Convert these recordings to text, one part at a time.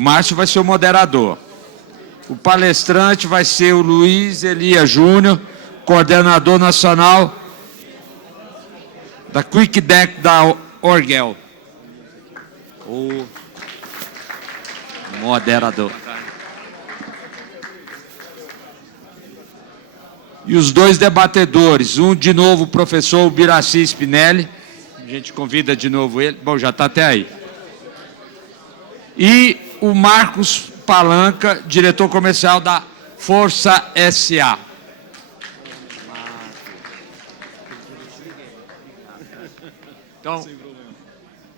Márcio vai ser o moderador. O palestrante vai ser o Luiz Elia Júnior, coordenador nacional da Quick Deck da Orgel. O moderador. E os dois debatedores, um de novo o professor Ubiraci Spinelli, a gente convida de novo ele, bom, já está até aí. E o Marcos Palanca, diretor comercial da Força SA. Então,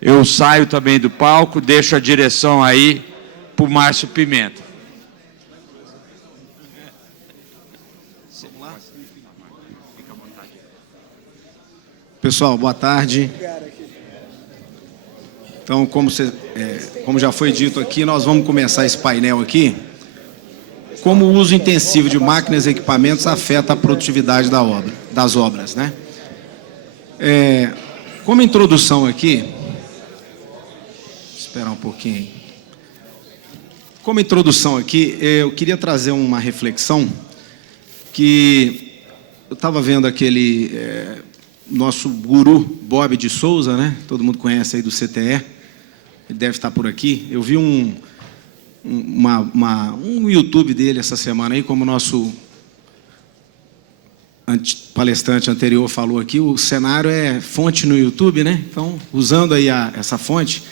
eu saio também do palco, deixo a direção aí para o Márcio Pimenta. Pessoal, boa tarde. Então, como já foi dito aqui, nós vamos começar esse painel aqui. Como o uso intensivo de máquinas e equipamentos afeta a produtividade das obras, né? Como introdução aqui, esperar um pouquinho aí. Como introdução aqui, eu queria trazer uma reflexão que eu estava vendo aquele nosso guru Bob de Souza, né? Todo mundo conhece aí do CTE, ele deve estar por aqui. Eu vi um YouTube dele essa semana aí, como o nosso palestrante anterior falou aqui, o cenário é fonte no YouTube, né? Então, usando aí essa fonte,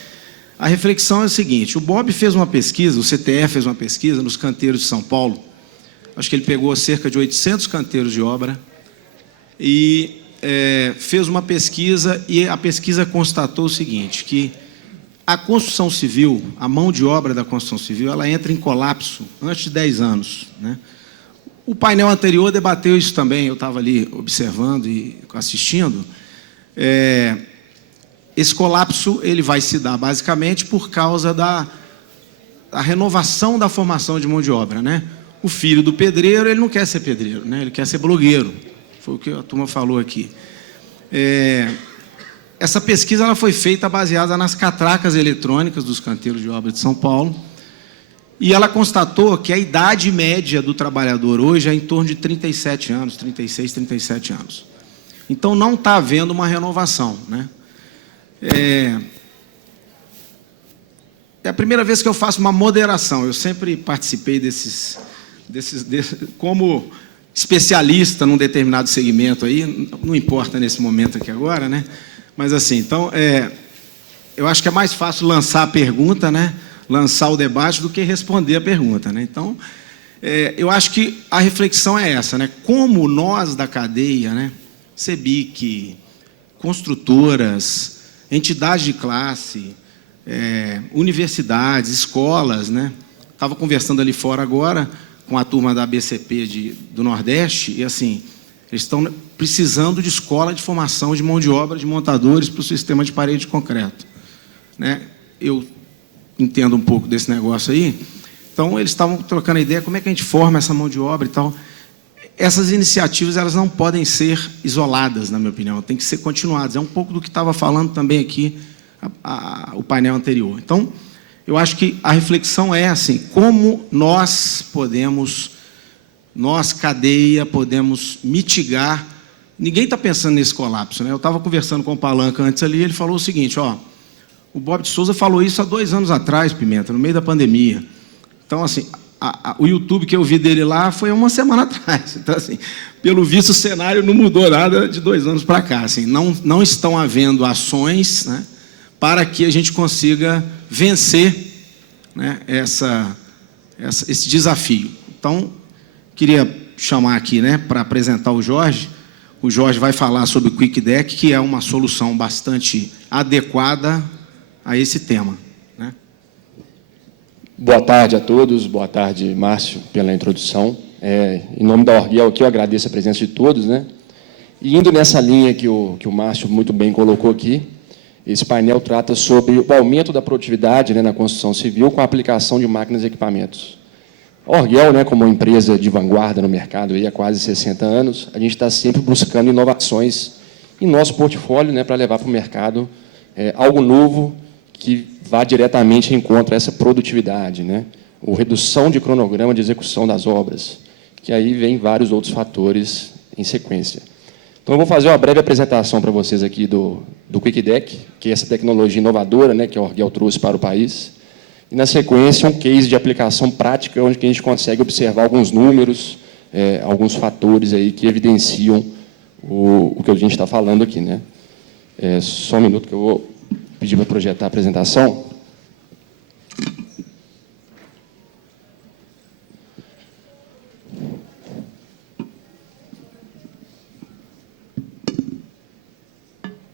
a reflexão é o seguinte: o Bob fez uma pesquisa, o CTE fez uma pesquisa nos canteiros de São Paulo. Acho que ele pegou cerca de 800 canteiros de obra e fez uma pesquisa, e a pesquisa constatou o seguinte, que a construção civil, a mão de obra da construção civil, ela entra em colapso antes de 10 anos, né? O painel anterior debateu isso também, eu estava ali observando e assistindo. Esse colapso ele vai se dar basicamente por causa da renovação da formação de mão de obra, né? O filho do pedreiro, ele não quer ser pedreiro, né? Ele quer ser blogueiro. Foi o que a turma falou aqui. Essa pesquisa ela foi feita baseada nas catracas eletrônicas dos canteiros de obra de São Paulo, e ela constatou que a idade média do trabalhador hoje é em torno de 37 anos, 36, 37 anos. Então, não está havendo uma renovação, né? É a primeira vez que eu faço uma moderação. Eu sempre participei desses como especialista num determinado segmento aí, não importa nesse momento aqui agora, né? Mas assim, então, eu acho que é mais fácil lançar a pergunta, né? Lançar o debate do que responder a pergunta, né? Então, eu acho que a reflexão é essa, né? Como nós da cadeia, né? CEBIC, construtoras, entidades de classe, universidades, escolas, né? Estava conversando ali fora agora com a turma da BCP do Nordeste, e assim, eles estão precisando de escola de formação de mão de obra de montadores para o sistema de parede de concreto, né? Eu entendo um pouco desse negócio aí. Então, eles estavam trocando ideia, como é que a gente forma essa mão de obra e tal. Essas iniciativas, elas não podem ser isoladas, na minha opinião, tem que ser continuadas. É um pouco do que estava falando também aqui o painel anterior. Então, eu acho que a reflexão é assim, como nós cadeia, podemos mitigar. Ninguém está pensando nesse colapso, né? Eu estava conversando com o Palanca antes ali, ele falou o seguinte, ó, o Bob de Souza falou isso há 2 anos atrás, Pimenta, no meio da pandemia. Então, assim, o YouTube que eu vi dele lá foi 1 semana atrás. Então, assim, pelo visto, o cenário não mudou nada de 2 anos para cá. Assim, não estão havendo ações, né, para que a gente consiga vencer, né, esse desafio. Então, queria chamar aqui, né, para apresentar o Jorge. O Jorge vai falar sobre o Quick Deck, que é uma solução bastante adequada a esse tema, né? Boa tarde a todos, boa tarde, Márcio, pela introdução. Em nome da Orgel aqui, eu agradeço a presença de todos, né? E indo nessa linha que o Márcio muito bem colocou aqui, esse painel trata sobre o aumento da produtividade, né, na construção civil com a aplicação de máquinas e equipamentos. A Orgel, né, como uma empresa de vanguarda no mercado aí há quase 60 anos, a gente está sempre buscando inovações em nosso portfólio, né, para levar para o mercado algo novo que vá diretamente em encontro a essa produtividade, né? Ou redução de cronograma de execução das obras, que aí vem vários outros fatores em sequência. Então, eu vou fazer uma breve apresentação para vocês aqui do QuickDeck, que é essa tecnologia inovadora, né, que a Orgel trouxe para o país. E, na sequência, um case de aplicação prática, onde a gente consegue observar alguns números, alguns fatores aí que evidenciam o que a gente está falando aqui, né? Só um minuto que eu vou pedir para projetar a apresentação.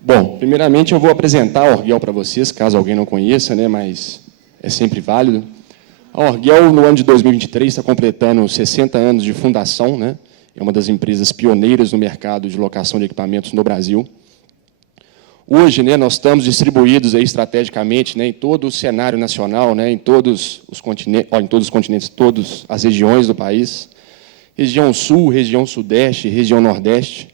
Bom, primeiramente eu vou apresentar a Orgel para vocês, caso alguém não conheça, né, mas é sempre válido. A Orgel, no ano de 2023, está completando 60 anos de fundação, né? É uma das empresas pioneiras no mercado de locação de equipamentos no Brasil. Hoje, né, nós estamos distribuídos aí estrategicamente, né, em todo o cenário nacional, né, em todos os continentes, todas as regiões do país. Região Sul, região Sudeste, região Nordeste.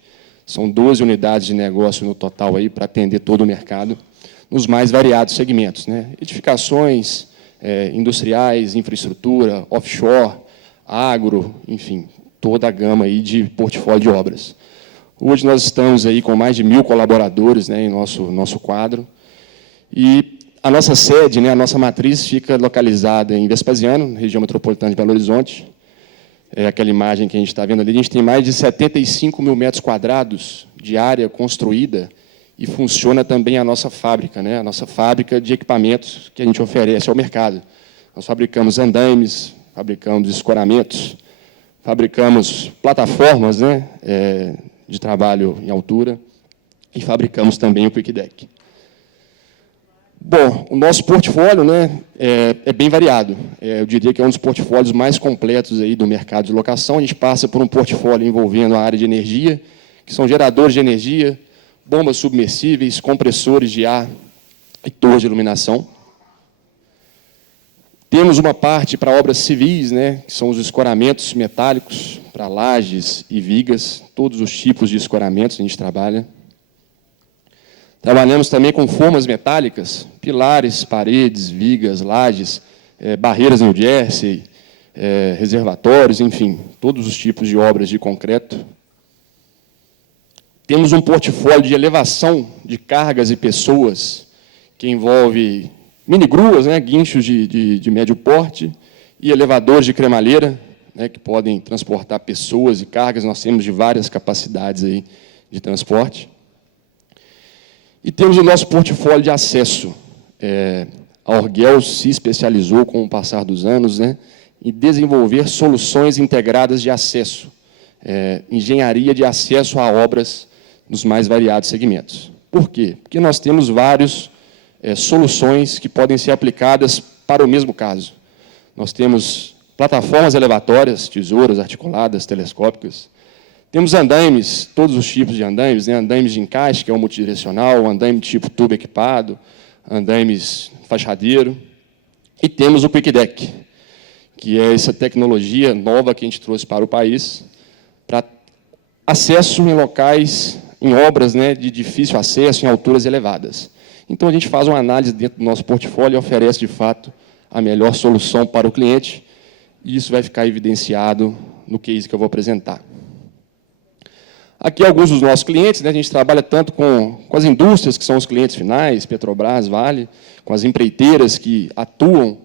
São 12 unidades de negócio no total aí para atender todo o mercado, nos mais variados segmentos, né? Edificações, industriais, infraestrutura, offshore, agro, enfim, toda a gama aí de portfólio de obras. Hoje nós estamos aí com mais de 1.000 colaboradores, né, em nosso quadro. E a nossa sede, né, a nossa matriz, fica localizada em Vespasiano, região metropolitana de Belo Horizonte. É aquela imagem que a gente está vendo ali. A gente tem mais de 75 mil metros quadrados de área construída e funciona também a nossa fábrica, né, a nossa fábrica de equipamentos que a gente oferece ao mercado. Nós fabricamos andaimes, fabricamos escoramentos, fabricamos plataformas, né, de trabalho em altura e fabricamos também o QuickDeck. Bom, o nosso portfólio, né, é bem variado. Eu diria que é um dos portfólios mais completos aí do mercado de locação. A gente passa por um portfólio envolvendo a área de energia, que são geradores de energia, bombas submersíveis, compressores de ar e torres de iluminação. Temos uma parte para obras civis, né, que são os escoramentos metálicos para lajes e vigas, todos os tipos de escoramentos a gente trabalha. Trabalhamos também com formas metálicas, pilares, paredes, vigas, lajes, barreiras New Jersey, reservatórios, enfim, todos os tipos de obras de concreto. Temos um portfólio de elevação de cargas e pessoas, que envolve mini-gruas, né, guinchos de médio porte, e elevadores de cremalheira, né, que podem transportar pessoas e cargas. Nós temos de várias capacidades aí de transporte. E temos o nosso portfólio de acesso. A Orgel se especializou, com o passar dos anos, né, em desenvolver soluções integradas de acesso, engenharia de acesso a obras nos mais variados segmentos. Por quê? Porque nós temos várias soluções que podem ser aplicadas para o mesmo caso. Nós temos plataformas elevatórias, tesouras articuladas, telescópicas. Temos andaimes, todos os tipos de andaimes, né? Andaimes de encaixe, que é o multidirecional, andaime tipo tubo equipado, andaimes fachadeiro. E temos o QuickDeck, que é essa tecnologia nova que a gente trouxe para o país, para acesso em locais, em obras, né, de difícil acesso, em alturas elevadas. Então, a gente faz uma análise dentro do nosso portfólio e oferece, de fato, a melhor solução para o cliente, e isso vai ficar evidenciado no case que eu vou apresentar. Aqui alguns dos nossos clientes, né, a gente trabalha tanto com as indústrias, que são os clientes finais, Petrobras, Vale, com as empreiteiras que atuam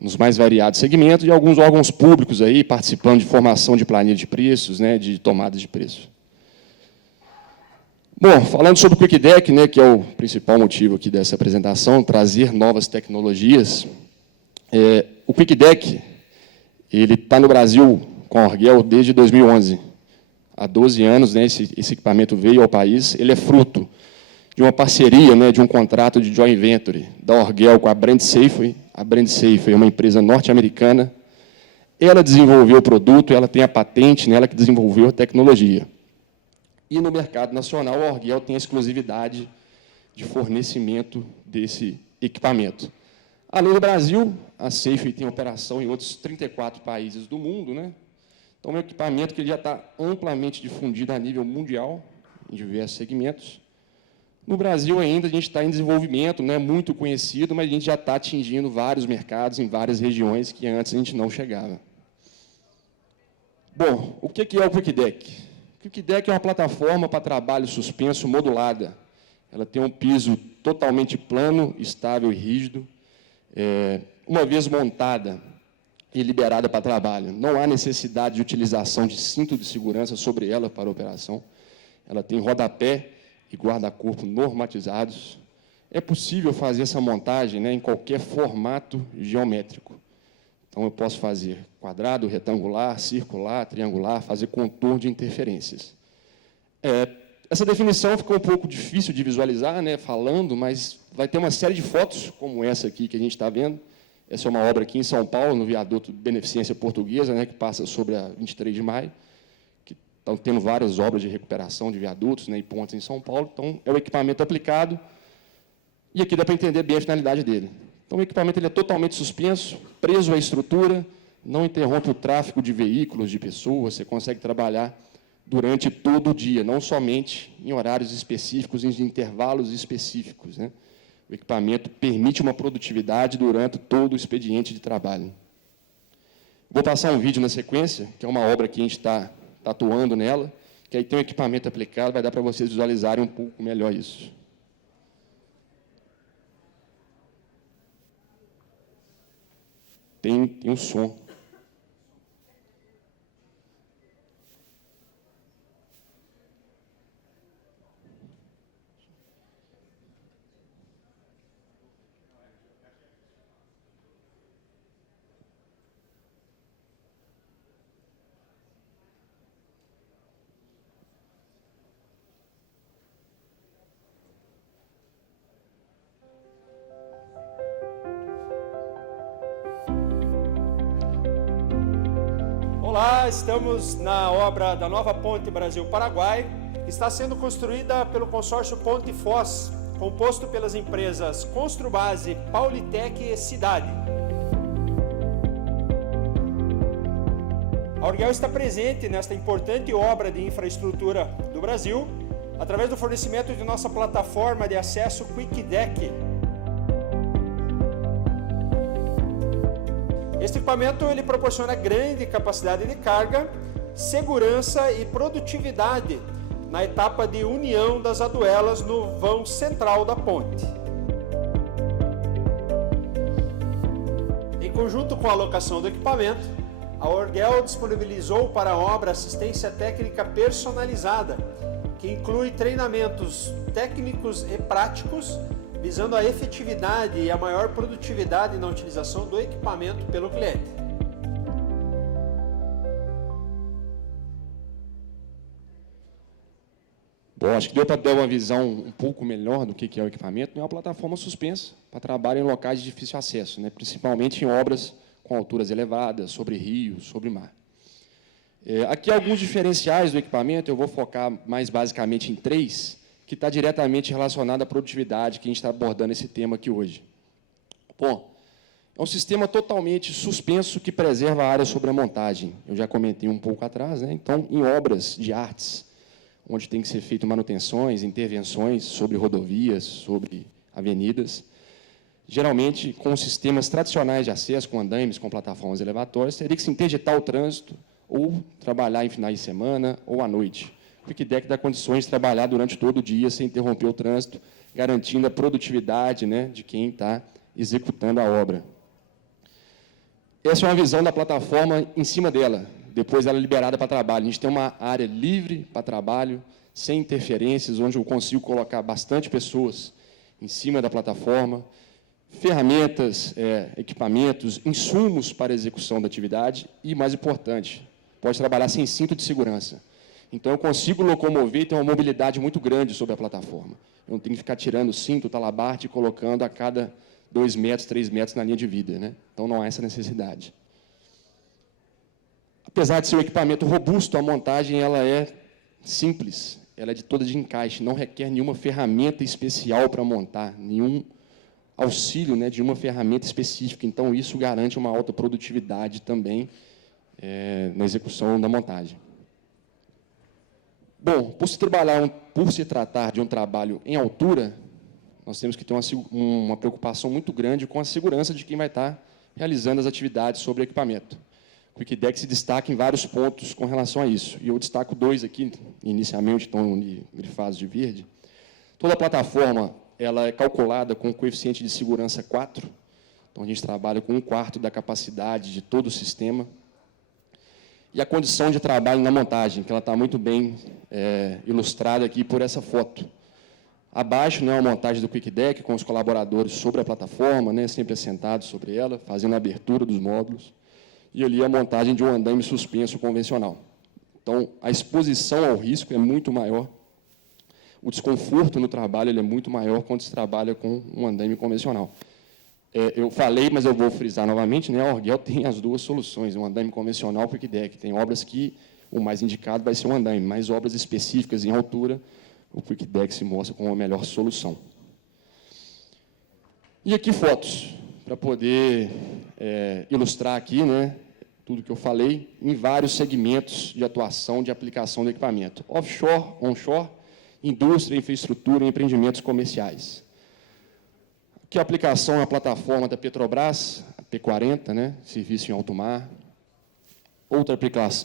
nos mais variados segmentos, e alguns órgãos públicos aí, participando de formação de planilha de preços, né, de tomada de preço. Bom, falando sobre o QuickDeck, né, que é o principal motivo aqui dessa apresentação, trazer novas tecnologias. O QuickDeck, ele está no Brasil com a Orgel desde 2011. Há 12 anos, né, esse equipamento veio ao país. Ele é fruto de uma parceria, né, de um contrato de joint venture da Orgel com a Brand Safeway. A Brand Safeway é uma empresa norte-americana. Ela desenvolveu o produto, ela tem a patente, né, ela que desenvolveu a tecnologia. E no mercado nacional, a Orgel tem a exclusividade de fornecimento desse equipamento. Além do Brasil, a Safeway tem operação em outros 34 países do mundo, né? Então, é um equipamento que já está amplamente difundido a nível mundial, em diversos segmentos. No Brasil ainda a gente está em desenvolvimento, não é muito conhecido, mas a gente já está atingindo vários mercados em várias regiões que antes a gente não chegava. Bom, o que é o Quick Deck? O Quick Deck é uma plataforma para trabalho suspenso modulada. Ela tem um piso totalmente plano, estável e rígido. Uma vez montada e liberada para trabalho, não há necessidade de utilização de cinto de segurança sobre ela para a operação. Ela tem rodapé e guarda-corpo normatizados. É possível fazer essa montagem, né, em qualquer formato geométrico. Então, eu posso fazer quadrado, retangular, circular, triangular, fazer contorno de interferências. Essa definição ficou um pouco difícil de visualizar, né, falando, mas vai ter uma série de fotos, como essa aqui que a gente está vendo. Essa é uma obra aqui em São Paulo, no viaduto Beneficência Portuguesa, né, que passa sobre a 23 de maio, que estão tendo várias obras de recuperação de viadutos, né, e pontes em São Paulo. Então, é o equipamento aplicado, e aqui dá para entender bem a finalidade dele. Então, o equipamento ele é totalmente suspenso, preso à estrutura, não interrompe o tráfego de veículos, de pessoas, você consegue trabalhar durante todo o dia, não somente em horários específicos, em intervalos específicos, né? O equipamento permite uma produtividade durante todo o expediente de trabalho. Vou passar um vídeo na sequência, que é uma obra que a gente está atuando nela, que aí tem um equipamento aplicado, vai dar para vocês visualizarem um pouco melhor isso. Tem um som. Olá, estamos na obra da nova Ponte Brasil-Paraguai, que está sendo construída pelo consórcio Ponte Foz, composto pelas empresas Construbase, Paulitec e Cidade. A Orgel está presente nesta importante obra de infraestrutura do Brasil, através do fornecimento de nossa plataforma de acesso Quick Deck. Este equipamento ele proporciona grande capacidade de carga, segurança e produtividade na etapa de união das aduelas no vão central da ponte. Em conjunto com a alocação do equipamento, a Orgel disponibilizou para a obra assistência técnica personalizada, que inclui treinamentos técnicos e práticos, visando a efetividade e a maior produtividade na utilização do equipamento pelo cliente. Bom, acho que deu para dar uma visão um pouco melhor do que é o equipamento. É uma plataforma suspensa para trabalho em locais de difícil acesso, né? Principalmente em obras com alturas elevadas, sobre rios, sobre mar. Aqui alguns diferenciais do equipamento, eu vou focar mais basicamente em 3, que está diretamente relacionado à produtividade, que a gente está abordando esse tema aqui hoje. Bom, é um sistema totalmente suspenso que preserva a área sobre a montagem. Eu já comentei um pouco atrás, né? Então, em obras de artes, onde tem que ser feito manutenções, intervenções sobre rodovias, sobre avenidas, geralmente com sistemas tradicionais de acesso, com andaimes, com plataformas elevatórias, teria que se interditar o trânsito ou trabalhar em finais de semana ou à noite. O Quick Deck dá condições de trabalhar durante todo o dia sem interromper o trânsito, garantindo a produtividade, né, de quem está executando a obra. Essa é uma visão da plataforma em cima dela, depois ela é liberada para trabalho. A gente tem uma área livre para trabalho, sem interferências, onde eu consigo colocar bastante pessoas em cima da plataforma, ferramentas, equipamentos, insumos para a execução da atividade e, mais importante, pode trabalhar sem cinto de segurança. Então, eu consigo locomover e ter uma mobilidade muito grande sobre a plataforma. Eu não tenho que ficar tirando o cinto, o talabarte e colocando a cada 2 metros, 3 metros na linha de vida, né? Então, não há essa necessidade. Apesar de ser um equipamento robusto, a montagem ela é simples, ela é de toda de encaixe, não requer nenhuma ferramenta especial para montar, nenhum auxílio, né, de uma ferramenta específica. Então, isso garante uma alta produtividade também na execução da montagem. Bom, por se tratar de um trabalho em altura, nós temos que ter uma preocupação muito grande com a segurança de quem vai estar realizando as atividades sobre equipamento. O QuickDeck se destaca em vários pontos com relação a isso. E eu destaco 2 aqui, inicialmente, estão grifados de verde. Toda a plataforma ela é calculada com um coeficiente de segurança 4. Então, a gente trabalha com 1/4 da capacidade de todo o sistema. E a condição de trabalho na montagem, que ela está muito bem ilustrada aqui por essa foto. Abaixo, né, a montagem do QuickDeck, com os colaboradores sobre a plataforma, né, sempre assentados sobre ela, fazendo a abertura dos módulos. E ali a montagem de um andaime suspenso convencional. Então, a exposição ao risco é muito maior. O desconforto no trabalho ele é muito maior quando se trabalha com um andaime convencional. Eu falei, mas eu vou frisar novamente, né, a Orguel tem as 2 soluções, um andaime convencional e o QuickDeck. Tem obras que o mais indicado vai ser um andaime, mas obras específicas em altura, o QuickDeck se mostra como a melhor solução. E aqui fotos, para poder ilustrar aqui, né, tudo que eu falei, em vários segmentos de atuação de aplicação do equipamento. Offshore, onshore, indústria, infraestrutura e empreendimentos comerciais. Aqui a aplicação é a plataforma da Petrobras, a P40, né, serviço em alto mar. Outra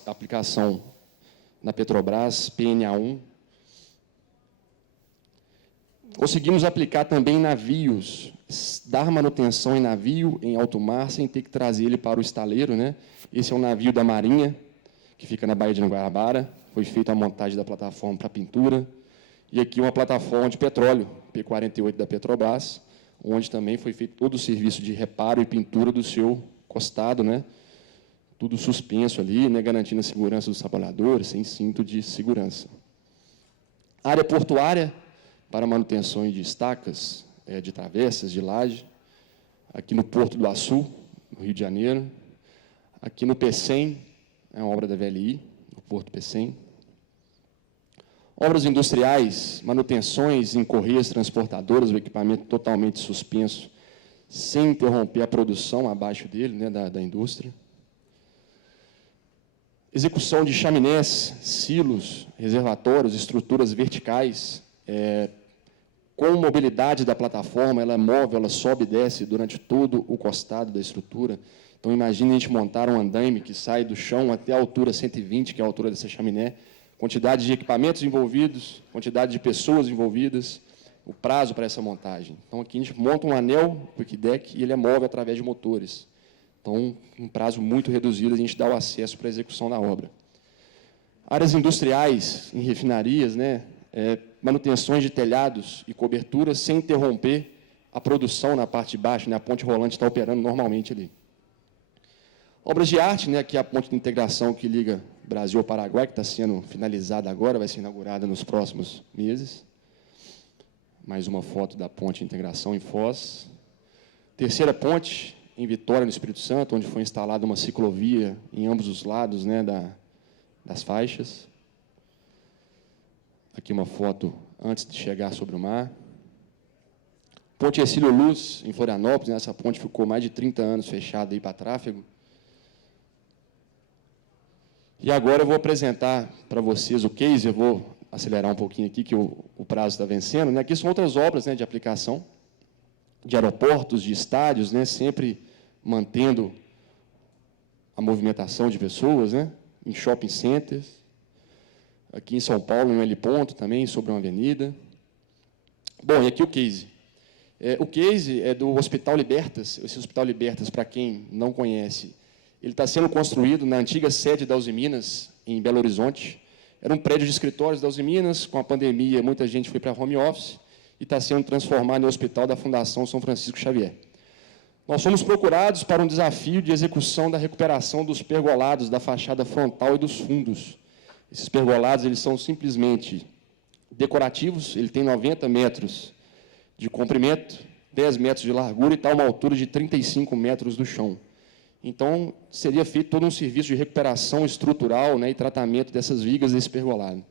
aplicação na Petrobras, PNA1. Conseguimos aplicar também em navios, dar manutenção em navio em alto mar, sem ter que trazer ele para o estaleiro, né? Esse é um navio da Marinha, que fica na Baía de Guanabara. Foi feita a montagem da plataforma para pintura. E aqui uma plataforma de petróleo, P48 da Petrobras, onde também foi feito todo o serviço de reparo e pintura do seu costado, né? Tudo suspenso ali, né? Garantindo a segurança dos trabalhadores, sem cinto de segurança. Área portuária, para manutenção de estacas, de travessas, de laje. Aqui no Porto do Açu, no Rio de Janeiro. Aqui no PECEM, é uma obra da VLI, no Porto PECEM. Obras industriais, manutenções em correias transportadoras, o equipamento totalmente suspenso, sem interromper a produção abaixo dele, né, da indústria. Execução de chaminés, silos, reservatórios, estruturas verticais, com mobilidade da plataforma, ela é móvel, ela sobe e desce durante todo o costado da estrutura. Então, imagine a gente montar um andaime que sai do chão até a altura 120, que é a altura dessa chaminé, quantidade de equipamentos envolvidos, quantidade de pessoas envolvidas, o prazo para essa montagem. Então, aqui a gente monta um anel QuickDeck e ele é móvel através de motores. Então, um prazo muito reduzido, a gente dá o acesso para a execução da obra. Áreas industriais, em refinarias, né, manutenções de telhados e coberturas sem interromper a produção na parte de baixo, né, a ponte rolante está operando normalmente ali. Obras de arte, né, aqui a ponte de integração que liga Brasil ao Paraguai, que está sendo finalizada agora, vai ser inaugurada nos próximos meses. Mais uma foto da ponte de integração em Foz. Terceira ponte, em Vitória, no Espírito Santo, onde foi instalada uma ciclovia em ambos os lados, né, das faixas. Aqui uma foto antes de chegar sobre o mar. Ponte Hercílio Luz, em Florianópolis, né, essa ponte ficou mais de 30 anos fechada aí para tráfego. E agora eu vou apresentar para vocês o case, eu vou acelerar um pouquinho aqui, que o prazo está vencendo, né? Aqui são outras obras, né, de aplicação, de aeroportos, de estádios, né, sempre mantendo a movimentação de pessoas, né, em shopping centers. Aqui em São Paulo, em um heliponto também, sobre uma avenida. Bom, e aqui o case. O case é do Hospital Libertas. Esse Hospital Libertas, para quem não conhece, ele está sendo construído na antiga sede da Uzi Minas, em Belo Horizonte. Era um prédio de escritórios da Uzi Minas, com a pandemia, muita gente foi para home office, e está sendo transformado em hospital da Fundação São Francisco Xavier. Nós fomos procurados para um desafio de execução da recuperação dos pergolados da fachada frontal e dos fundos. Esses pergolados eles são simplesmente decorativos, ele tem 90 metros de comprimento, 10 metros de largura e está a uma altura de 35 metros do chão. Então, seria feito todo um serviço de recuperação estrutural, né, e tratamento dessas vigas desse pergolado.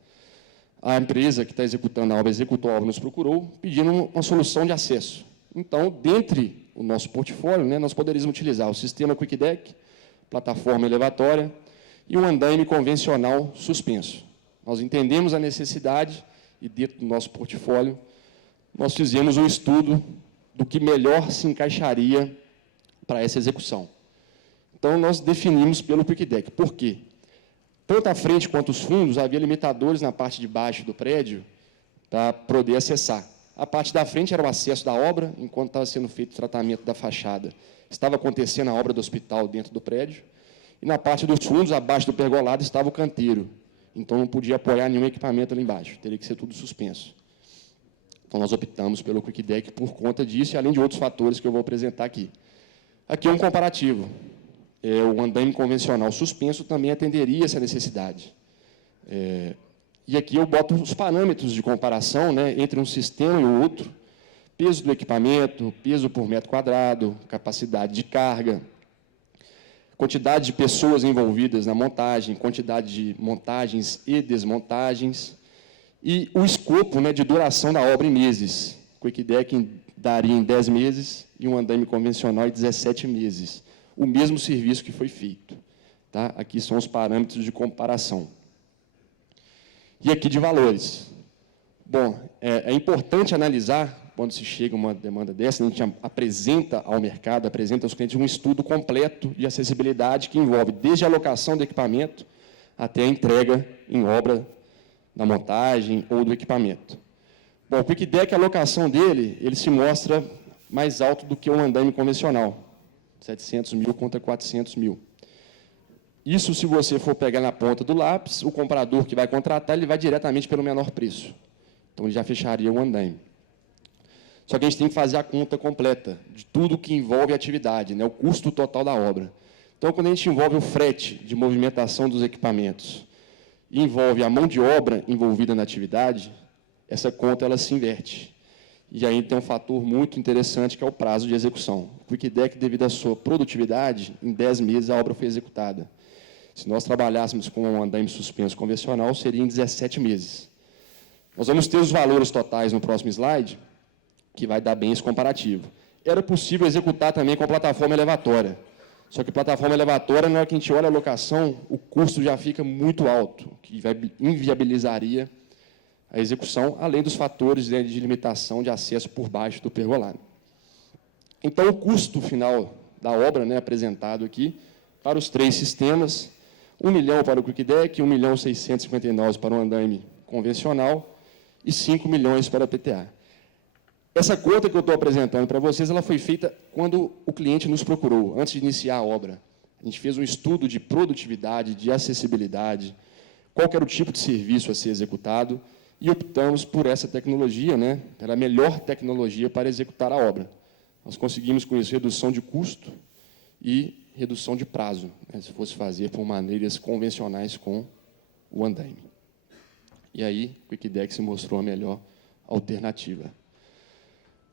A empresa que está executando a obra, executou a obra, nos procurou, pedindo uma solução de acesso. Então, dentre o nosso portfólio, né, nós poderíamos utilizar o sistema QuickDeck, plataforma elevatória, e um andaime convencional suspenso. Nós entendemos a necessidade e, dentro do nosso portfólio, nós fizemos um estudo do que melhor se encaixaria para essa execução. Então, nós definimos pelo Quick Deck. Por quê? Tanto a frente quanto os fundos, havia limitadores na parte de baixo do prédio para poder acessar. A parte da frente era o acesso da obra, enquanto estava sendo feito o tratamento da fachada. Estava acontecendo a obra do hospital dentro do prédio. E na parte dos fundos, abaixo do pergolado, estava o canteiro. Então, não podia apoiar nenhum equipamento ali embaixo. Teria que ser tudo suspenso. Então, nós optamos pelo Quick Deck por conta disso, e além de outros fatores que eu vou apresentar aqui. Aqui é um comparativo. O andaime convencional suspenso também atenderia essa necessidade. E aqui eu boto os parâmetros de comparação, né, entre um sistema e o outro. Peso do equipamento, peso por metro quadrado, capacidade de carga, quantidade de pessoas envolvidas na montagem, quantidade de montagens e desmontagens, e o escopo, né, de duração da obra em meses. O Quick Deck daria em 10 meses e um andaime convencional em 17 meses. O mesmo serviço que foi feito. Tá? Aqui são os parâmetros de comparação. E aqui de valores. Bom, é importante analisar, quando se chega a uma demanda dessa, a gente apresenta ao mercado, apresenta aos clientes um estudo completo de acessibilidade que envolve desde a alocação do equipamento até a entrega em obra da montagem ou do equipamento. Bom, o Quick Deck, a alocação dele, ele se mostra mais alto do que um andaime convencional. 700 mil contra 400 mil. Isso, se você for pegar na ponta do lápis, o comprador que vai contratar, ele vai diretamente pelo menor preço. Então, ele já fecharia o andaime. Só que a gente tem que fazer a conta completa de tudo que envolve a atividade, né, o custo total da obra. Então, quando a gente envolve o frete de movimentação dos equipamentos e envolve a mão de obra envolvida na atividade, essa conta ela se inverte. E aí tem um fator muito interessante, que é o prazo de execução. O Quick Deck, devido à sua produtividade, em 10 meses a obra foi executada. Se nós trabalhássemos com um andaime suspenso convencional, seria em 17 meses. Nós vamos ter os valores totais no próximo slide, que vai dar bem esse comparativo. Era possível executar também com a plataforma elevatória. Só que a plataforma elevatória, na hora que a gente olha a locação, o custo já fica muito alto, que inviabilizaria a execução, além dos fatores de limitação de acesso por baixo do pergolado. Então, o custo final da obra, né, apresentado aqui, para os 3 sistemas, 1 milhão para o Quick Deck, 1.659.000 para o andaime convencional e 5 milhões para a PTA. Essa conta que eu estou apresentando para vocês, ela foi feita quando o cliente nos procurou, antes de iniciar a obra. A gente fez um estudo de produtividade, de acessibilidade, qual era o tipo de serviço a ser executado, e optamos por essa tecnologia, né, pela melhor tecnologia para executar a obra. Nós conseguimos com isso redução de custo e redução de prazo, né, se fosse fazer por maneiras convencionais com o andaime. E aí, o Quick Deck se mostrou a melhor alternativa.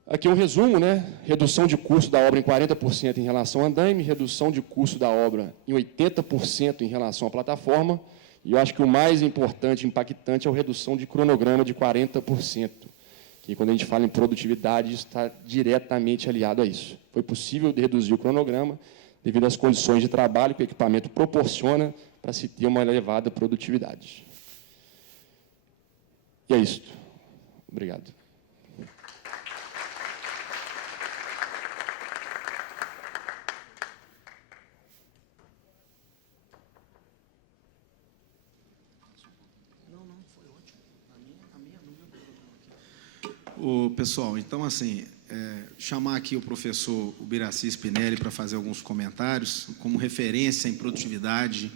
Aqui um resumo, né? Redução de custo da obra em 40% em relação ao andaime, redução de custo da obra em 80% em relação à plataforma, e eu acho que o mais importante, impactante, é a redução de cronograma de 40%, que quando a gente fala em produtividade, está diretamente aliado a isso. Foi possível reduzir o cronograma devido às condições de trabalho que o equipamento proporciona para se ter uma elevada produtividade. E é isso. Obrigado. Pessoal, então, assim, chamar aqui o professor Ubiraci Spinelli para fazer alguns comentários, como referência em produtividade.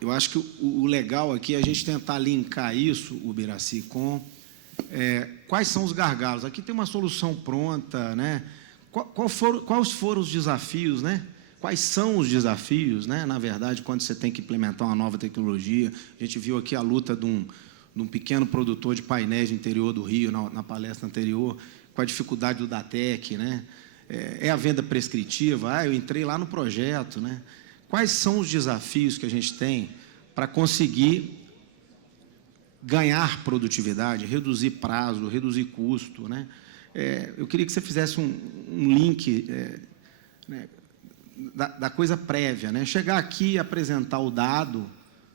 Eu acho que o legal aqui é a gente tentar linkar isso, Ubiraci, com quais são os gargalos. Aqui tem uma solução pronta, né? Quais foram os desafios, né? Quais são os desafios, né? Na verdade, quando você tem que implementar uma nova tecnologia. A gente viu aqui a luta de um pequeno produtor de painéis no interior do Rio, na palestra anterior, com a dificuldade do DATEC, né? É a venda prescritiva, eu entrei lá no projeto, né? Quais são os desafios que a gente tem para conseguir ganhar produtividade, reduzir prazo, reduzir custo, né? Eu queria que você fizesse um link da coisa prévia, né? Chegar aqui e apresentar o dado,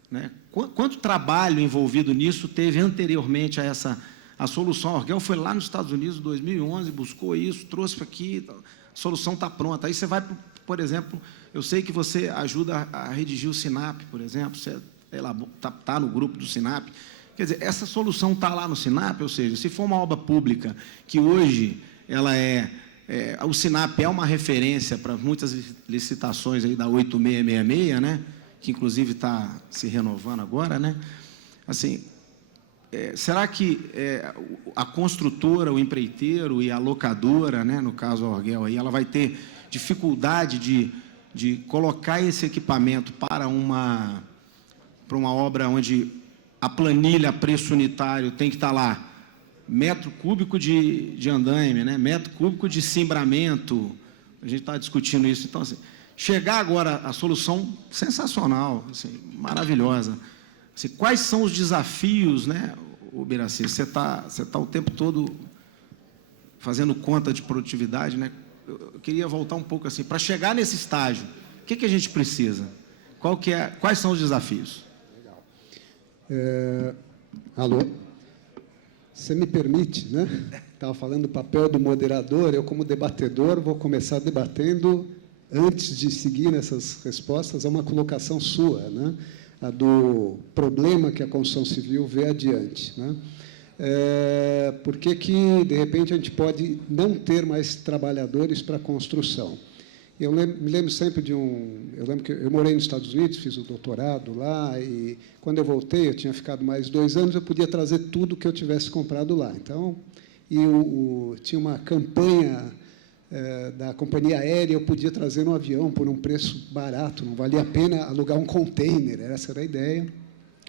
né? Quanto trabalho envolvido nisso teve anteriormente a essa... A solução, a Orgel foi lá nos Estados Unidos em 2011, buscou isso, trouxe para aqui, a solução está pronta. Aí você vai, por exemplo, eu sei que você ajuda a redigir o SINAP, por exemplo, você está no grupo do SINAP. Quer dizer, essa solução está lá no SINAP, ou seja, se for uma obra pública que hoje ela o SINAP é uma referência para muitas licitações aí da 8666, né? Que inclusive está se renovando agora, né? Assim, será que a construtora, o empreiteiro e a locadora, né, no caso a Orgel, aí, ela vai ter dificuldade de colocar esse equipamento para uma obra onde a planilha, preço unitário, tem que estar lá metro cúbico de andaime, né, metro cúbico de cimbramento, a gente está discutindo isso. Então, assim, chegar agora a solução sensacional, assim, maravilhosa. Assim, quais são os desafios, né, Ubiraci? Você está o tempo todo fazendo conta de produtividade, né? Eu queria voltar um pouco assim, para chegar nesse estágio, o que a gente precisa? Quais são os desafios? Legal. Alô? Você me permite, né? Estava falando do papel do moderador, eu como debatedor vou começar debatendo, antes de seguir nessas respostas, a uma colocação sua, né? A do problema que a construção civil vê adiante, né? Por que, de repente, a gente pode não ter mais trabalhadores para a construção? Eu me lembro sempre de eu lembro que eu morei nos Estados Unidos, fiz o doutorado lá, e quando eu voltei, eu tinha ficado mais 2 anos, eu podia trazer tudo que eu tivesse comprado lá. Então, tinha uma campanha da companhia aérea, eu podia trazer no avião por um preço barato, não valia a pena alugar um container, essa era a ideia.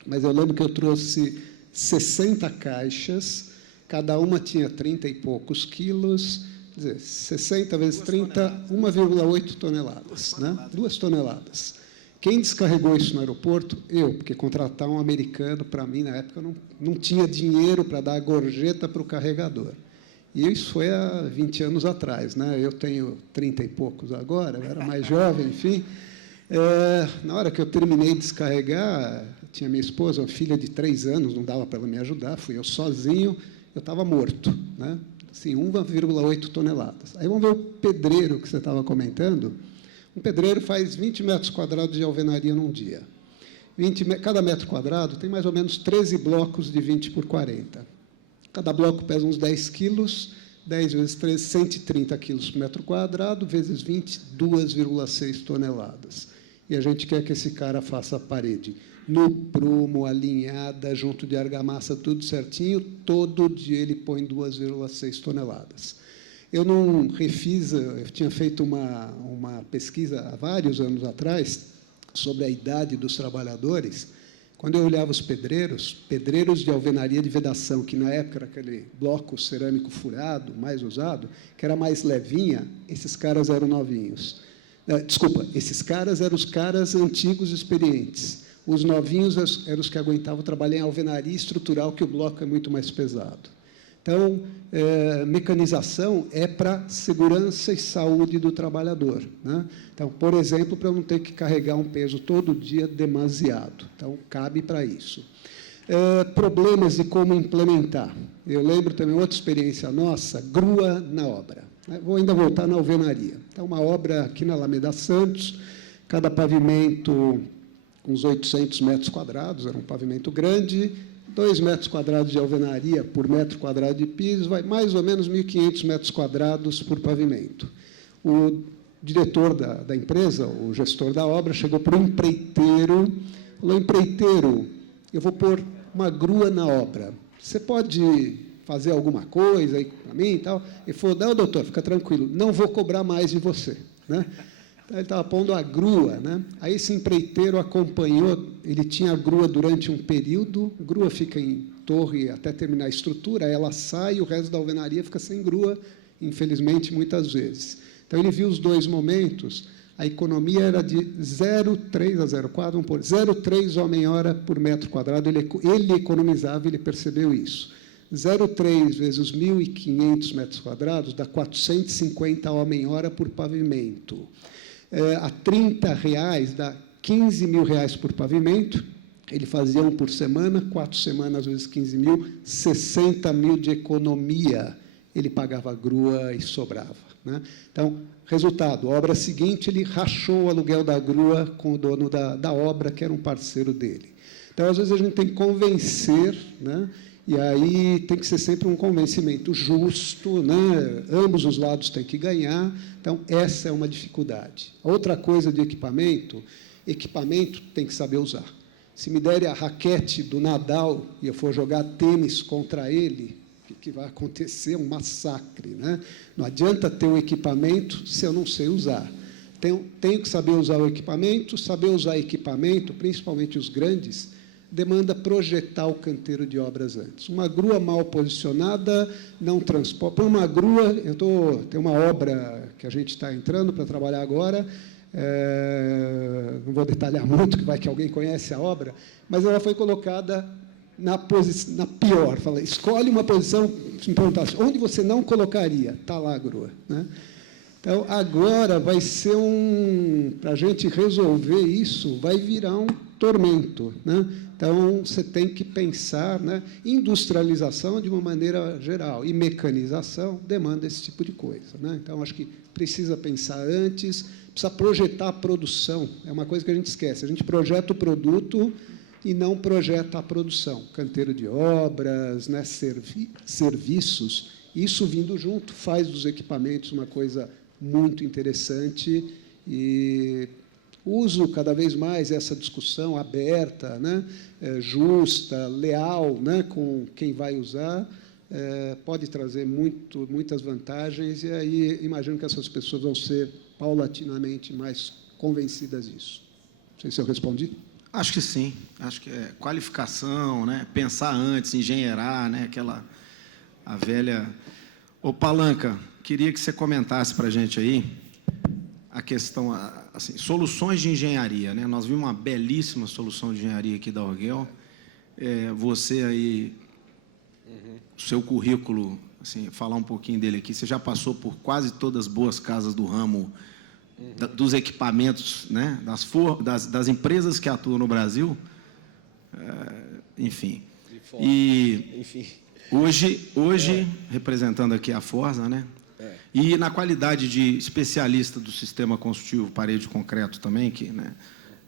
Mas eu lembro que eu trouxe 60 caixas, cada uma tinha 30 e poucos quilos, quer dizer, 60 vezes 30, 1,8 toneladas. 2 toneladas. Quem descarregou isso no aeroporto? Eu, porque contratar um americano, para mim, na época, não tinha dinheiro para dar a gorjeta para o carregador. E isso foi há 20 anos atrás, né? Eu tenho 30 e poucos agora, eu era mais jovem, enfim. Na hora que eu terminei de descarregar, tinha minha esposa, uma filha de 3 anos, não dava para ela me ajudar, fui eu sozinho, eu estava morto, né? Assim, 1,8 toneladas. Aí vamos ver o pedreiro que você estava comentando. Um pedreiro faz 20 metros quadrados de alvenaria num dia. Cada metro quadrado tem mais ou menos 13 blocos de 20 por 40. Cada bloco pesa uns 10 quilos, 10 vezes 13, 130 quilos por metro quadrado, vezes 20, 2,6 toneladas. E a gente quer que esse cara faça a parede no prumo, alinhada, junto de argamassa, tudo certinho, todo dia ele põe 2,6 toneladas. Eu não refiz, eu tinha feito uma pesquisa há vários anos atrás sobre a idade dos trabalhadores. Quando eu olhava os pedreiros de alvenaria de vedação, que na época era aquele bloco cerâmico furado, mais usado, que era mais levinha, esses caras eram novinhos. Desculpa, esses caras eram os caras antigos experientes. Os novinhos eram os que aguentavam trabalhar em alvenaria estrutural, que o bloco é muito mais pesado. Então, mecanização é para segurança e saúde do trabalhador, né? Então, por exemplo, para eu não ter que carregar um peso todo dia demasiado. Então, cabe para isso. Problemas de como implementar. Eu lembro também outra experiência nossa, grua na obra. Vou ainda voltar na alvenaria. Então, uma obra aqui na Alameda Santos, cada pavimento uns 800 metros quadrados, era um pavimento grande, 2 metros quadrados de alvenaria por metro quadrado de piso, vai mais ou menos 1.500 metros quadrados por pavimento. O diretor da empresa, o gestor da obra, chegou para o empreiteiro, falou: empreiteiro, eu vou pôr uma grua na obra, você pode fazer alguma coisa aí para mim e tal? Ele falou: não, doutor, fica tranquilo, não vou cobrar mais de você, né? Então, ele estava pondo a grua, né? Aí esse empreiteiro acompanhou, ele tinha a grua durante um período, a grua fica em torre até terminar a estrutura, ela sai e o resto da alvenaria fica sem grua, infelizmente, muitas vezes. Então, ele viu os 2 momentos, a economia era de 0,3 a 0,4, vamos pôr, 0,3 homem-hora por metro quadrado, ele economizava, ele percebeu isso. 0,3 vezes 1.500 metros quadrados dá 450 homem-hora por pavimento. A R$ 30 dá R$ 15.000 por pavimento, Ele fazia um por semana, 4 semanas, às vezes 15 mil, 60 mil de economia. Ele pagava grua e sobrava, né? Então, resultado, a obra seguinte, ele rachou o aluguel da grua com o dono da obra, que era um parceiro dele. Então, às vezes, a gente tem que convencer, né? E aí tem que ser sempre um convencimento justo, né? Ambos os lados têm que ganhar. Então, essa é uma dificuldade. Outra coisa de equipamento tem que saber usar. Se me derem a raquete do Nadal e eu for jogar tênis contra ele, o que vai acontecer? Um massacre, né? Não adianta ter um equipamento se eu não sei usar. Tenho que saber usar o equipamento, principalmente os grandes, demanda projetar o canteiro de obras antes. Uma grua mal posicionada não transporta. Para uma grua, tem uma obra que a gente está entrando para trabalhar agora, não vou detalhar muito, que alguém conhece a obra, mas ela foi colocada na pior. Falei, escolhe uma posição, se me perguntasse, onde você não colocaria? Está lá a grua, né? Então, agora vai ser para a gente resolver isso, vai virar um tormento, né? Então, você tem que pensar, né? Industrialização de uma maneira geral e mecanização demanda esse tipo de coisa, né? Então, acho que precisa pensar antes, precisa projetar a produção. É uma coisa que a gente esquece. A gente projeta o produto e não projeta a produção. Canteiro de obras, né? Serviços. Isso vindo junto faz dos equipamentos uma coisa muito interessante e uso cada vez mais essa discussão aberta, né, justa, leal, né, com quem vai usar, pode trazer muitas vantagens, e aí imagino que essas pessoas vão ser paulatinamente mais convencidas disso. Não sei se eu respondi. Acho que sim. Acho que é qualificação, né, pensar antes, engenheirar, né, a velha... Ô, Palanca, queria que você comentasse para a gente aí a questão, assim, soluções de engenharia, né? Nós vimos uma belíssima solução de engenharia aqui da Orguel. Você aí, seu currículo, assim, falar um pouquinho dele aqui. Você já passou por quase todas as boas casas do ramo dos equipamentos, né? Das empresas que atuam no Brasil. Enfim. Enfim. Hoje representando aqui a Forza, né? E na qualidade de especialista do sistema construtivo parede de concreto também, que, né,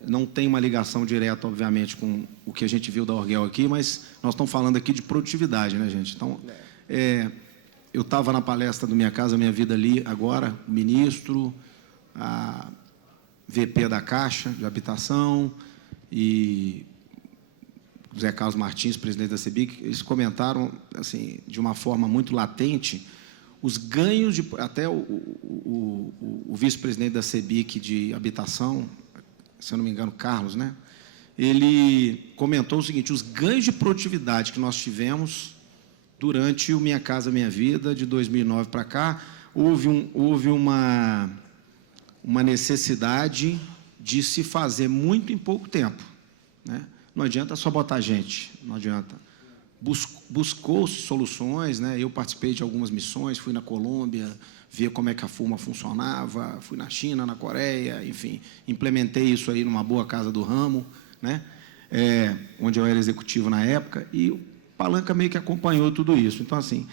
não tem uma ligação direta, obviamente, com o que a gente viu da Orguel aqui, mas nós estamos falando aqui de produtividade, né, gente? Então, eu estava na palestra do Minha Casa Minha Vida ali agora, o ministro, a VP da Caixa de Habitação e José Carlos Martins, presidente da CEBIC, eles comentaram, assim, de uma forma muito latente, os ganhos de... Até o vice-presidente da CEBIC de Habitação, se eu não me engano, Carlos, né? Ele comentou o seguinte, os ganhos de produtividade que nós tivemos durante o Minha Casa Minha Vida, de 2009 para cá, houve uma necessidade de se fazer muito em pouco tempo, né? Não adianta só botar gente, não adianta. Buscou soluções, né? Eu participei de algumas missões, fui na Colômbia, ver como é que a FUMA funcionava, fui na China, na Coreia, enfim, implementei isso aí numa boa casa do ramo, né? Onde eu era executivo na época, e o Palanca meio que acompanhou tudo isso. Então, assim,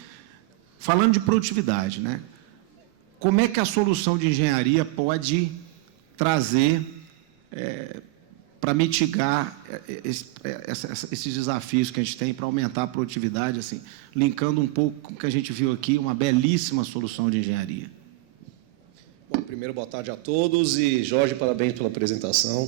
falando de produtividade, né? Como é que a solução de engenharia pode trazer para mitigar esses desafios que a gente tem para aumentar a produtividade, assim, linkando um pouco com o que a gente viu aqui, uma belíssima solução de engenharia. Bom, primeiro, boa tarde a todos e, Jorge, parabéns pela apresentação.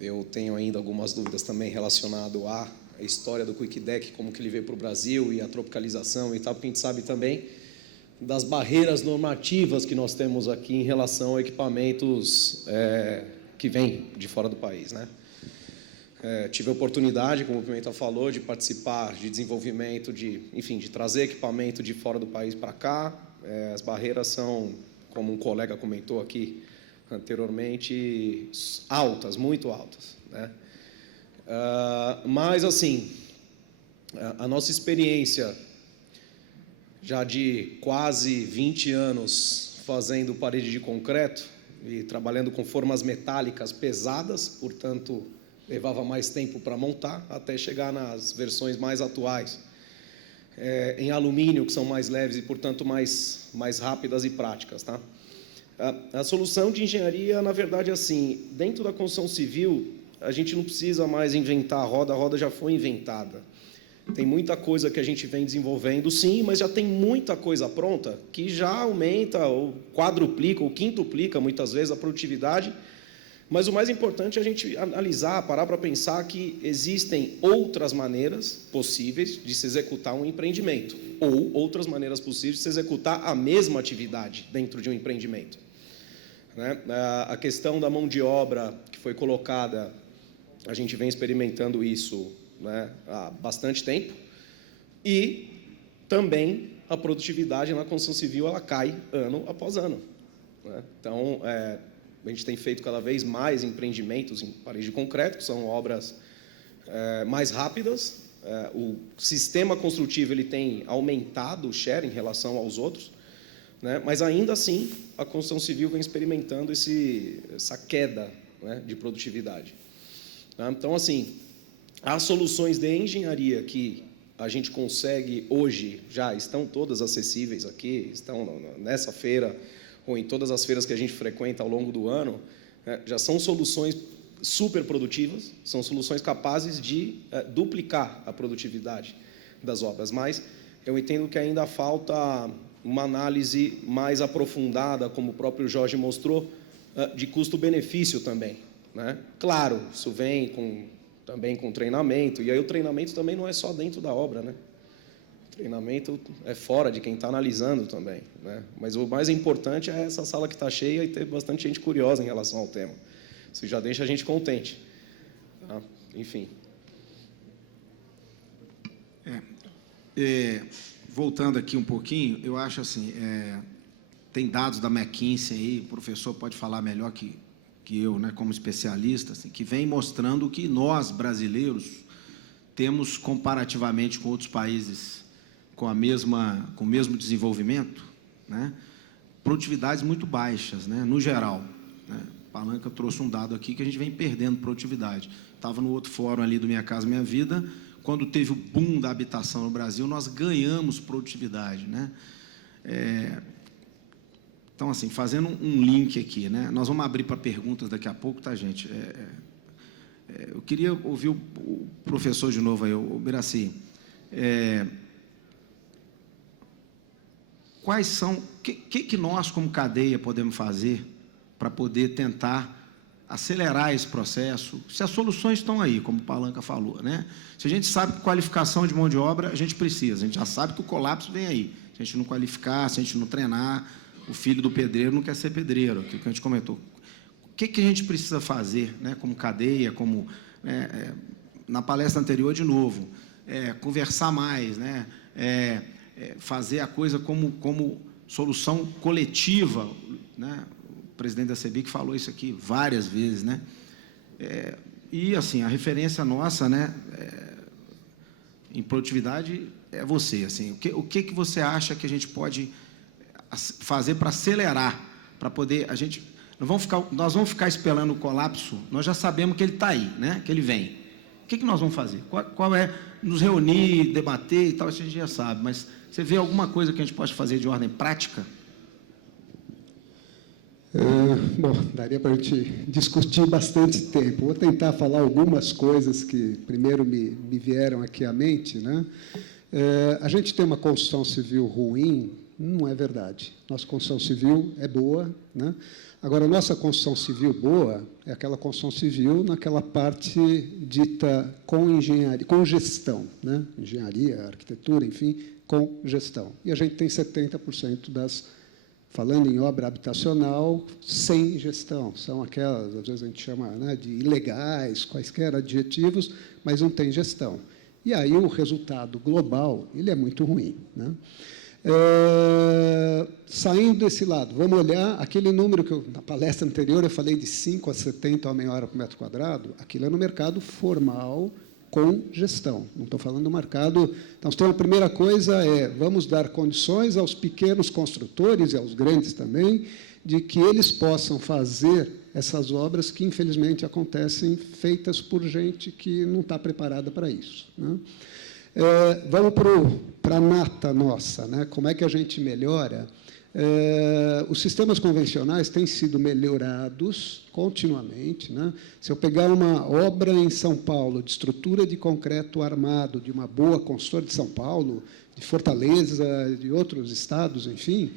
Eu tenho ainda algumas dúvidas também relacionadas à história do Quick Deck, como que ele veio para o Brasil e a tropicalização e tal, porque a gente sabe também das barreiras normativas que nós temos aqui em relação a equipamentos que vêm de fora do país, né? Tive a oportunidade, como o Pimenta falou, de participar de desenvolvimento, de trazer equipamento de fora do país para cá. As barreiras são, como um colega comentou aqui anteriormente, altas, muito altas, né? Mas, assim, a nossa experiência já de quase 20 anos fazendo parede de concreto, e trabalhando com formas metálicas pesadas, portanto, levava mais tempo para montar, até chegar nas versões mais atuais, em alumínio, que são mais leves e, portanto, mais rápidas e práticas. Tá? A solução de engenharia, na verdade, é assim, dentro da construção civil, a gente não precisa mais inventar a roda já foi inventada. Tem muita coisa que a gente vem desenvolvendo, sim, mas já tem muita coisa pronta que já aumenta, ou quadruplica, ou quintuplica, muitas vezes, a produtividade. Mas o mais importante é a gente analisar, parar para pensar que existem outras maneiras possíveis de se executar um empreendimento, ou outras maneiras possíveis de se executar a mesma atividade dentro de um empreendimento. Né? A questão da mão de obra que foi colocada, a gente vem experimentando isso, né, há bastante tempo, e também a produtividade na construção civil ela cai ano após ano. Né? Então, a gente tem feito cada vez mais empreendimentos em parede de concreto, que são obras mais rápidas. O sistema construtivo ele tem aumentado o share em relação aos outros, né? Mas ainda assim a construção civil vem experimentando essa queda, né, de produtividade. Tá? Então, assim, as soluções de engenharia que a gente consegue hoje, já estão todas acessíveis aqui, estão nessa feira, ou em todas as feiras que a gente frequenta ao longo do ano, já são soluções super produtivas, são soluções capazes de duplicar a produtividade das obras, mas eu entendo que ainda falta uma análise mais aprofundada, como o próprio Jorge mostrou, de custo-benefício também. Né? Claro, isso vem também com treinamento, e aí o treinamento também não é só dentro da obra, né? O treinamento é fora de quem está analisando também, né? Mas o mais importante é essa sala que está cheia e ter bastante gente curiosa em relação ao tema. Isso já deixa a gente contente. Tá? Enfim. Voltando aqui um pouquinho, eu acho assim, tem dados da McKinsey aí, o professor pode falar melhor que eu, né, como especialista, assim, que vem mostrando que nós, brasileiros, temos, comparativamente com outros países com o mesmo desenvolvimento, né, produtividades muito baixas, né, no geral. Né? Palanca trouxe um dado aqui que a gente vem perdendo produtividade. Estava no outro fórum ali do Minha Casa Minha Vida, quando teve o boom da habitação no Brasil, nós ganhamos produtividade. Né? Então, assim, fazendo um link aqui, né? Nós vamos abrir para perguntas daqui a pouco, tá, gente? Eu queria ouvir o professor de novo aí, o Biraci. Quais são... O que nós, como cadeia, podemos fazer para poder tentar acelerar esse processo? Se as soluções estão aí, como o Palanca falou, né? Se a gente sabe que qualificação de mão de obra a gente precisa, a gente já sabe que o colapso vem aí. Se a gente não qualificar, se a gente não treinar... O filho do pedreiro não quer ser pedreiro, aquilo que a gente comentou. O que a gente precisa fazer, né, como cadeia, como na palestra anterior, de novo, conversar mais, né, fazer a coisa como solução coletiva. Né? O presidente da CEBIC falou isso aqui várias vezes. Né? E, assim, a referência nossa, né, em produtividade é você. Assim, o que você acha que a gente pode fazer para acelerar, para poder nós vamos ficar esperando o colapso? Nós já sabemos que ele está aí, né? Que ele vem. O que nós vamos fazer? Qual é nos reunir, debater e tal? Isso a gente já sabe. Mas você vê alguma coisa que a gente pode fazer de ordem prática? Bom, daria para a gente discutir bastante tempo. Vou tentar falar algumas coisas que primeiro me vieram aqui à mente, né? A gente tem uma construção civil ruim. Não é verdade. Nossa construção civil é boa, né? Agora, a nossa construção civil boa é aquela construção civil naquela parte dita com engenharia, com gestão, né? Engenharia, arquitetura, enfim, com gestão. E a gente tem 70% falando em obra habitacional, sem gestão. São aquelas, às vezes a gente chama, né, de ilegais, quaisquer adjetivos, mas não tem gestão. E aí o resultado global ele é muito ruim, né? Saindo desse lado, vamos olhar aquele número que na palestra anterior eu falei de 5 a 70 homem-hora por metro quadrado, aquilo é no mercado formal com gestão, não estou falando do mercado. Então, a primeira coisa vamos dar condições aos pequenos construtores e aos grandes também de que eles possam fazer essas obras que, infelizmente, acontecem feitas por gente que não está preparada para isso, né? Vamos para a nata nossa, né? Como é que a gente melhora? Os sistemas convencionais têm sido melhorados continuamente, né? Se eu pegar uma obra em São Paulo de estrutura de concreto armado, de uma boa consultora de São Paulo, de Fortaleza, de outros estados, enfim,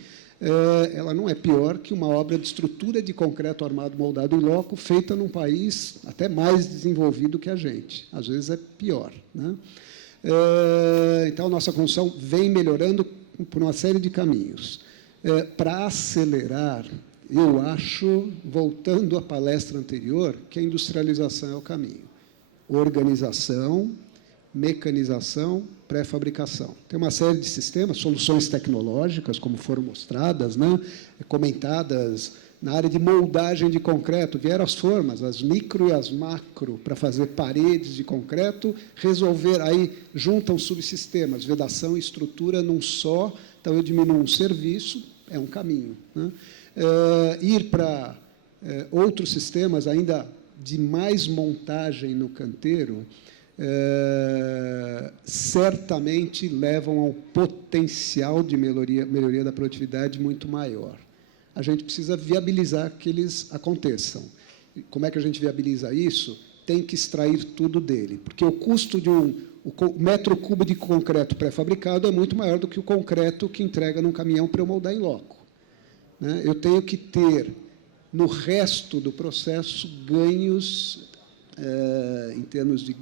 ela não é pior que uma obra de estrutura de concreto armado moldado em loco, feita num país até mais desenvolvido que a gente. Às vezes é pior, né? Então, a nossa construção vem melhorando por uma série de caminhos. Para acelerar, eu acho, voltando à palestra anterior, que a industrialização é o caminho. Organização, mecanização, pré-fabricação. Tem uma série de sistemas, soluções tecnológicas, como foram mostradas, né, comentadas na área de moldagem de concreto. Vieram as formas, as micro e as macro, para fazer paredes de concreto, resolver, aí juntam subsistemas, vedação e estrutura num só. Então, eu diminuo um serviço, é um caminho, né? Ir para outros sistemas ainda de mais montagem no canteiro, certamente levam a um potencial de melhoria da produtividade muito maior. A gente precisa viabilizar que eles aconteçam. Como é que a gente viabiliza isso? Tem que extrair tudo dele, porque o custo de o metro cubo de concreto pré-fabricado é muito maior do que o concreto que entrega num caminhão para eu moldar em loco, né? Eu tenho que ter, no resto do processo, ganhos em termos de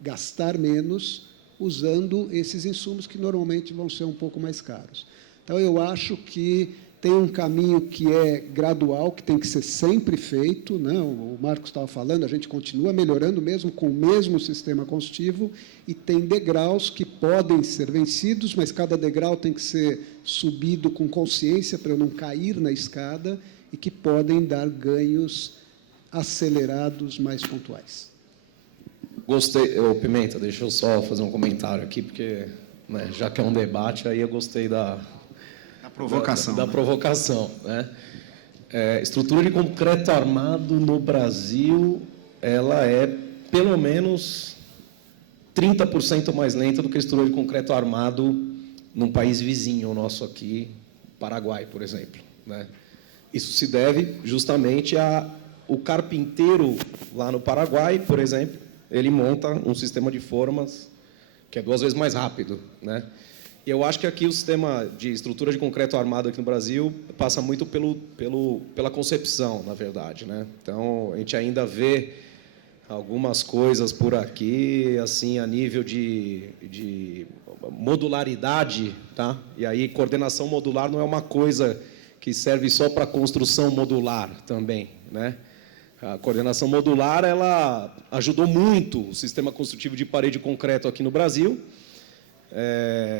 gastar menos usando esses insumos que normalmente vão ser um pouco mais caros. Então, eu acho que tem um caminho que é gradual, que tem que ser sempre feito, né? O Marcos estava falando, a gente continua melhorando mesmo com o mesmo sistema construtivo, e tem degraus que podem ser vencidos, mas cada degrau tem que ser subido com consciência para eu não cair na escada, e que podem dar ganhos acelerados mais pontuais. Gostei, Pimenta, deixa eu só fazer um comentário aqui, porque, né, já que é um debate, aí eu gostei da provocação. Da provocação, né? Estrutura de concreto armado no Brasil, ela é pelo menos 30% mais lenta do que a estrutura de concreto armado num país vizinho nosso aqui, Paraguai, por exemplo, né? Isso se deve justamente ao carpinteiro lá no Paraguai, por exemplo, ele monta um sistema de formas que é 2 vezes mais rápido, né? E eu acho que aqui o sistema de estrutura de concreto armado aqui no Brasil passa muito pela concepção, na verdade, né? Então, a gente ainda vê algumas coisas por aqui, assim, a nível de modularidade, tá? E aí, coordenação modular não é uma coisa que serve só para construção modular também, né? A coordenação modular, ela ajudou muito o sistema construtivo de parede de concreto aqui no Brasil.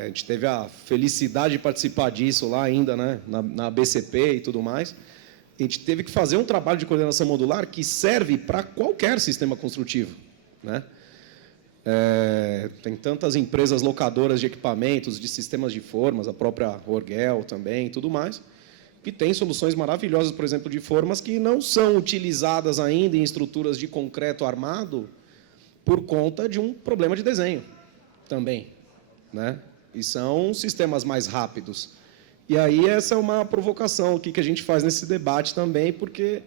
A gente teve a felicidade de participar disso lá ainda, né, na BCP e tudo mais. A gente teve que fazer um trabalho de coordenação modular que serve para qualquer sistema construtivo, né? Tem tantas empresas locadoras de equipamentos, de sistemas de formas, a própria Orgel também e tudo mais, que tem soluções maravilhosas, por exemplo, de formas que não são utilizadas ainda em estruturas de concreto armado por conta de um problema de desenho também, né? E são sistemas mais rápidos. E aí essa é uma provocação aqui que a gente faz nesse debate também, porque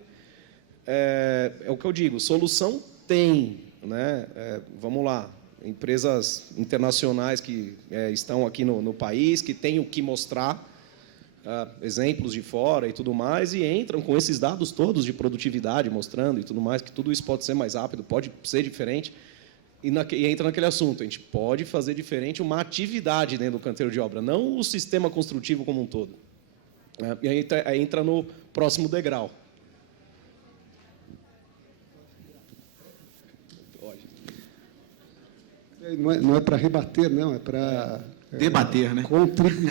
é o que eu digo, solução tem, né? Vamos lá, empresas internacionais que estão aqui no país, que têm o que mostrar, exemplos de fora e tudo mais, e entram com esses dados todos de produtividade, mostrando e tudo mais, que tudo isso pode ser mais rápido, pode ser diferente. E entra naquele assunto, a gente pode fazer diferente uma atividade dentro do canteiro de obra, não o sistema construtivo como um todo. E aí entra no próximo degrau. Não é para rebater, não, é para... Debater, né?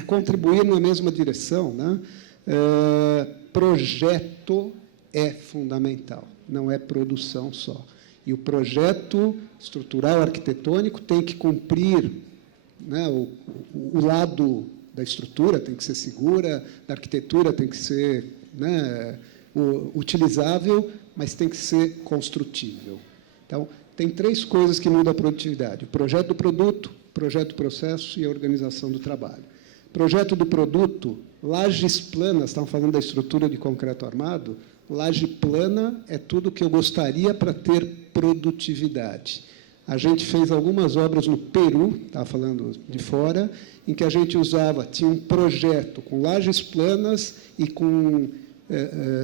Contribuir na mesma direção, né? Projeto é fundamental, não é produção só. E o projeto estrutural arquitetônico tem que cumprir, né, o lado da estrutura tem que ser segura, da arquitetura tem que ser, né, utilizável, mas tem que ser construtível. Então, tem 3 coisas que mudam a produtividade: o projeto do produto, o projeto do processo e a organização do trabalho. Projeto do produto, lajes planas, estavam falando da estrutura de concreto armado, laje plana é tudo que eu gostaria para ter produtividade. A gente fez algumas obras no Peru, estava falando de fora, em que a gente tinha um projeto com lajes planas e com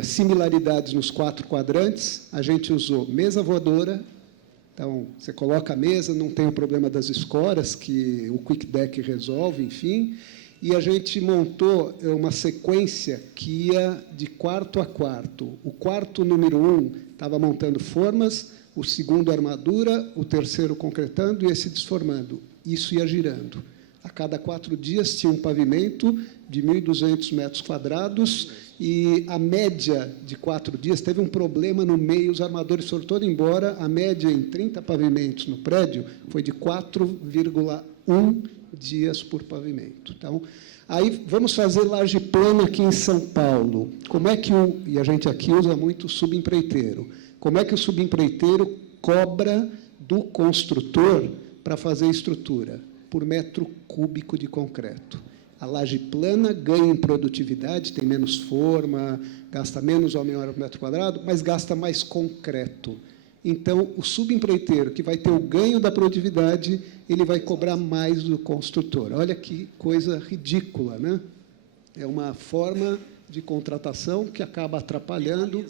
similaridades nos 4 quadrantes. A gente usou mesa voadora. Então, você coloca a mesa, não tem o problema das escoras, que o Quick Deck resolve, enfim. E a gente montou uma sequência que ia de quarto a quarto. O quarto número 1 estava montando formas, o segundo armadura, o terceiro concretando e esse desformando. Isso ia girando. A cada 4 dias tinha um pavimento de 1.200 metros quadrados e a média de 4 dias teve um problema no meio, os armadores foram todos embora, a média em 30 pavimentos no prédio foi de 4,1 dias por pavimento. Então, aí vamos fazer laje plana aqui em São Paulo. Como é que e a gente aqui usa muito o subempreiteiro. Como é que o subempreiteiro cobra do construtor para fazer a estrutura? Por metro cúbico de concreto. A laje plana ganha em produtividade, tem menos forma, gasta menos ao menor metro quadrado, mas gasta mais concreto. Então, o subempreiteiro, que vai ter o ganho da produtividade, ele vai cobrar mais do construtor. Olha que coisa ridícula, né? É uma forma de contratação que acaba atrapalhando,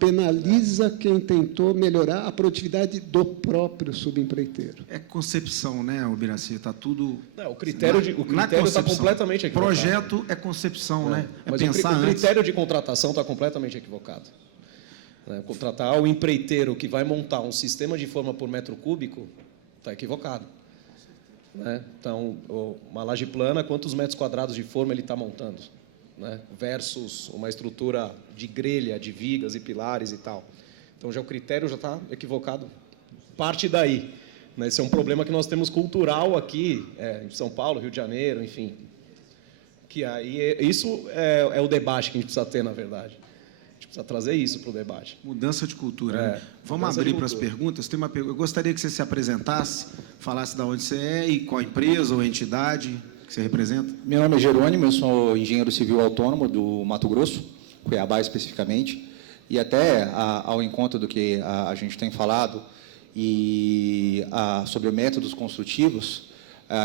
penaliza quem tentou melhorar a produtividade do próprio subempreiteiro. É concepção, né, Ubiraci? Está tudo... Não, o critério está completamente equivocado. Projeto é concepção, né? É Mas pensar o critério de contratação está completamente equivocado. Contratar o empreiteiro que vai montar um sistema de forma por metro cúbico está equivocado. Então, uma laje plana, quantos metros quadrados de forma ele está montando? Versus uma estrutura de grelha, de vigas e pilares e tal. Então, o critério já está equivocado. Parte daí. Esse é um problema que nós temos cultural aqui, em São Paulo, Rio de Janeiro, enfim. Que aí, isso é o debate que a gente precisa ter, na verdade. A gente precisa trazer isso para o debate. Mudança de cultura. Né? Vamos abrir para as perguntas. Tem uma pergunta. Eu gostaria que você se apresentasse, falasse de onde você é e qual empresa ou entidade que você representa. Meu nome é Jerônimo, eu sou engenheiro civil autônomo do Mato Grosso, Cuiabá especificamente, e até ao encontro do que a gente tem falado e sobre métodos construtivos,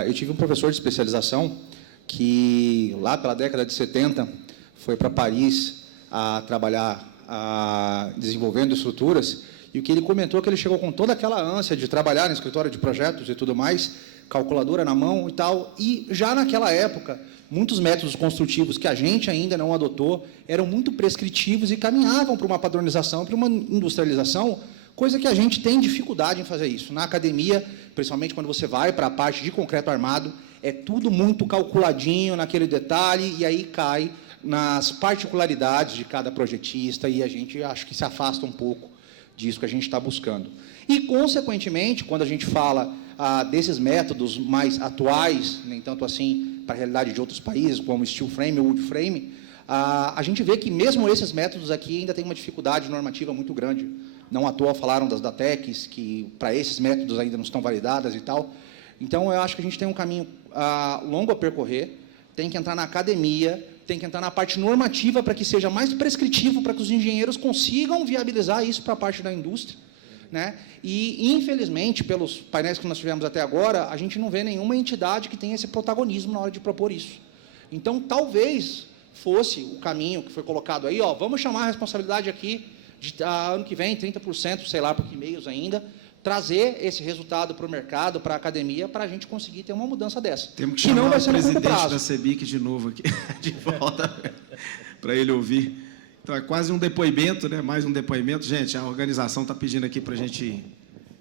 eu tive um professor de especialização que, lá pela década de 70, foi para Paris a trabalhar desenvolvendo estruturas, e o que ele comentou é que ele chegou com toda aquela ânsia de trabalhar no escritório de projetos e tudo mais, calculadora na mão e tal, e já naquela época, muitos métodos construtivos que a gente ainda não adotou eram muito prescritivos e caminhavam para uma padronização, para uma industrialização, coisa que a gente tem dificuldade em fazer isso. Na academia, principalmente quando você vai para a parte de concreto armado, é tudo muito calculadinho naquele detalhe, e aí cai nas particularidades de cada projetista, e a gente acho que se afasta um pouco disso que a gente está buscando. E, consequentemente, quando a gente fala desses métodos mais atuais, nem tanto assim para a realidade de outros países, como steel frame ou wood frame, a gente vê que mesmo esses métodos aqui ainda tem uma dificuldade normativa muito grande. Não à toa falaram das DATECs, que para esses métodos ainda não estão validadas e tal. Então, eu acho que a gente tem um caminho longo a percorrer, tem que entrar na academia, tem que entrar na parte normativa para que seja mais prescritivo, para que os engenheiros consigam viabilizar isso para a parte da indústria. Né? E, infelizmente, pelos painéis que nós tivemos até agora, a gente não vê nenhuma entidade que tenha esse protagonismo na hora de propor isso. Então, talvez fosse o caminho que foi colocado aí, vamos chamar a responsabilidade aqui, de ano que vem, 30%, sei lá, por que meios ainda, trazer esse resultado para o mercado, para a academia, para a gente conseguir ter uma mudança dessa. Temos que chamar o presidente da CEBIC de novo aqui, de volta, para ele ouvir. Então, é quase um depoimento, né? Mais um depoimento. Gente, a organização está pedindo aqui para a gente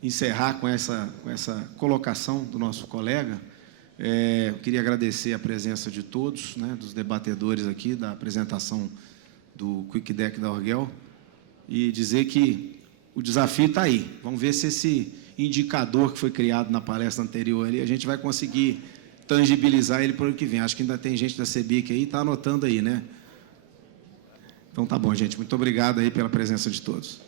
encerrar com essa colocação do nosso colega. Eu queria agradecer a presença de todos, né, dos debatedores aqui, da apresentação do Quick Deck da Orgel, e dizer que o desafio está aí. Vamos ver se esse indicador que foi criado na palestra anterior ali, a gente vai conseguir tangibilizar ele para o ano que vem. Acho que ainda tem gente da CEBIC aí, está anotando aí, né? Então tá bom, gente. Muito obrigado aí pela presença de todos.